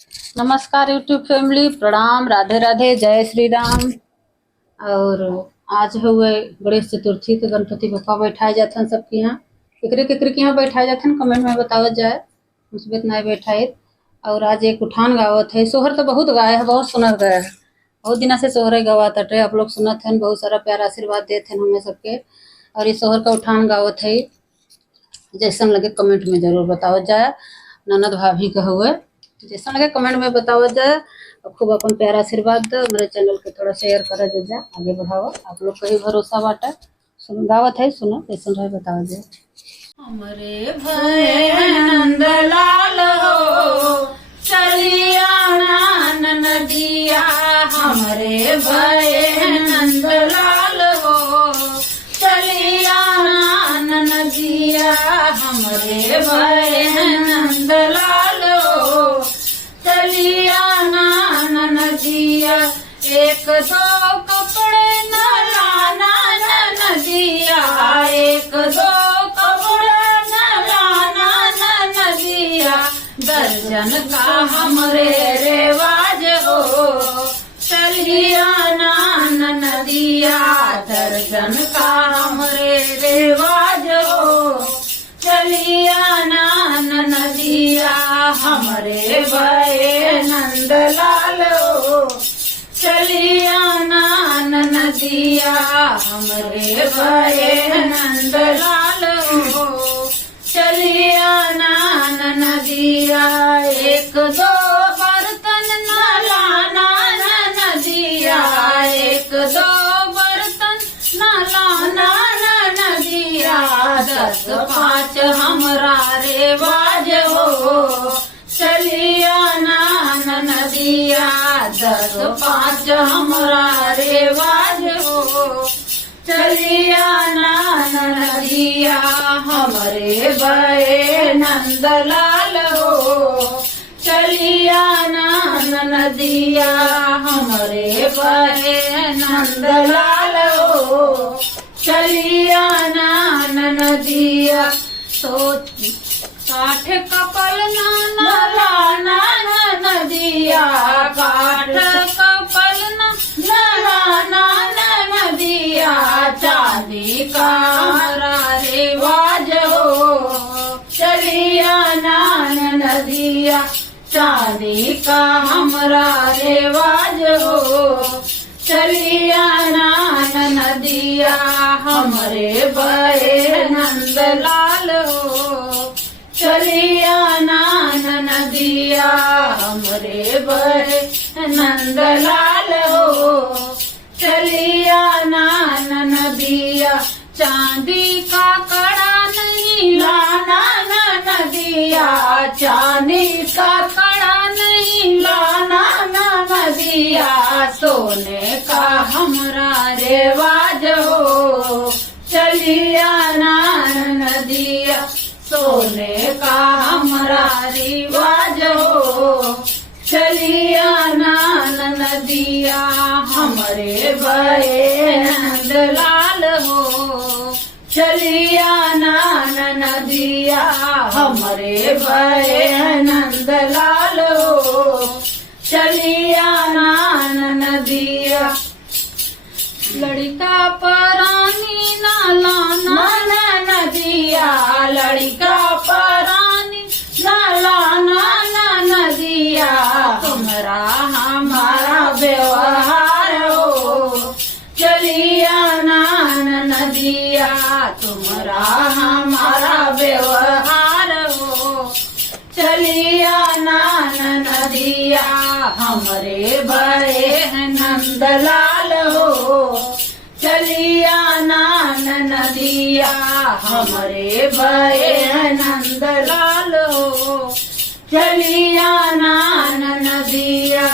नमस्कार YouTube family, प्रणाम, राधे राधे, जय श्री राम। और आज हुए गणेश चतुर्थी तो गणपति बप्पा बैठाए जाते हैं सबके यहाँ। केकरे केकरे के यहाँ बैठाए जाते हैं कमेंट में बतावत जाए। मुसीबत नहीं बैठाए। और आज एक उठान गावत है। सोहर तो बहुत गाए है, बहुत सुनर गए है, बहुत दिन से सोहर गवात है। आप लोग सुनत हैं, बहुत सारा प्यार आशीर्वाद देते हैं हमें सबके। और ये सोहर का उठान गावत है, जैसन लगे कमेंट में जरूर बतावत जाए। ननद भाभी का हुए, जैसा लगे कमेंट में बताओ जाए। खूब अपन प्यार आशीर्वाद दो। मेरे चैनल के थोड़ा शेयर कर जा, आगे बढ़ाओ। आप लोग का ही भरोसा बाटा। सुन गावत है, सुनो कैसा रहे बताओ जाए। हमरे भय नंदलाल हो चलिया नदिया, हमरे भय नंदलाल हो चलिया नदिया, हमरे भय नंदलाल हो चलिया नदिया। एक दो कपड़े न लाना नदिया, एक दो कपड़े न लाना नदिया। दर्जन का हमरे रेवाज हो चलिया नदिया, दर्जन का हमरे रेवाज हो चलिया नदिया। हमरे भय नंदलाल हो चलिया नदिया, हमरे भय नंदलाल हो चलिया नदिया। एक दो बर्तन न लाना नदिया, एक दो बर्तन न लाना नदिया। 10 5 हमरा रेवाज हो चलिया नदिया, 10 5 हमरा रेवाज हो चलिया नदिया। हमरे भय नंदलाल हो चलिया नदिया, हमरे भय नंदलाल हो चलिया नदिया। तो काठ कपल न लाना नदिया, काठ कपल न लाना नदिया। चांदी का हमरा रेवाज हो चलिया नदिया, चांदी का हमरा रेवाज हो चलिया नदिया। हमरे भय नंदलाल हो चलिया नदिया, हमरे भय नंदलाल हो चलिया नदिया। चांदी का कड़ा नहीं लाना नदिया, चांदी का कड़ा नहीं लाना नदिया। सोने का हमरा रेवाज हो चलिया नदिया, सोने का हमरा रिवाज हो चलिया नदिया। हमरे भय नंदलाल हो चलिया नदिया, हमरे भय नंदलाल हो चलिया नदिया। लड़का परानी न लाना नदिया, लड़का परानी न लाना नदिया। तुम्हारा हमारा व्यवहार हो चलिया नदिया, तुम्हारा हमारा व्यवहार हो चलिया नदिया। हमरे भय नंदलाल हो चलिया नदिया, हमरे भय नंदलाल हो चलिया नदिया।